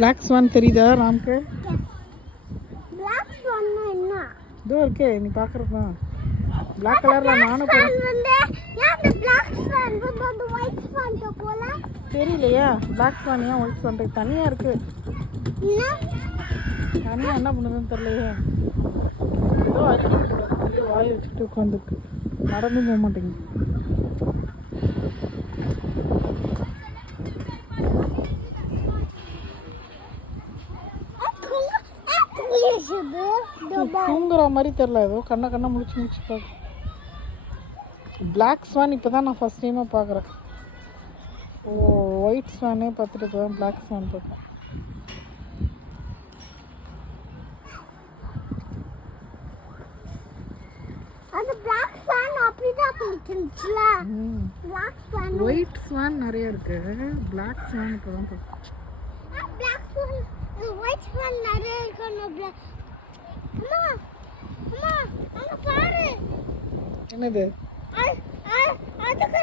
Black Swan தெரியுதா ராம்க்கு? Black ஸ்வான்னா என்ன? இதோ இருக்கே நீ பார்க்கறதா பிளாக் கலர்ல நானும் ஸ்வான் வந்து ஏன் அந்த பிளாக் ஸ்வான் வந்து அந்த ஒயிட் ஸ்வான் போல தெரியலையா? பிளாக் ஸ்வான் ஏன் ஒயிட் ஸ்வான் தனியா இருக்கு? தனியா என்ன பண்ணுதுன்னு தெரியலையே. ஏதோ அரிக்கிட்டு வாயை வச்சுட்டு உட்காந்துருக்கு, நடந்து போக மாட்டேங்குது. தூங்குற மாதிரி தெரியல, ஏதோ கண்ணை முடிச்சு பார்க்க. பிளாக் ஸ்வான் இப்போ தான் நான் ஃபர்ஸ்ட் டைமாக பார்க்குறேன். ஓ, ஒயிட் ஸ்வானே பார்த்துட்டு இப்போ தான் பிளாக் ஸ்வான் பார்க்குறேன். அந்த பிளாக் ஸ்வான் அப்படிதான் இருந்துச்சுல. பிளாக் ஸ்வான் ஒயிட் ஸ்வான் நிறைய இருக்கு, பிளாக் ஸ்வான் இப்போ தான் பார்க்குறேன். பிளாக் ஸ்வான் ஒயிட் ஸ்வான் நிறைய இருக்கு. அம்மா அம்மா அங்க பாரு. என்னது? அதுக்கு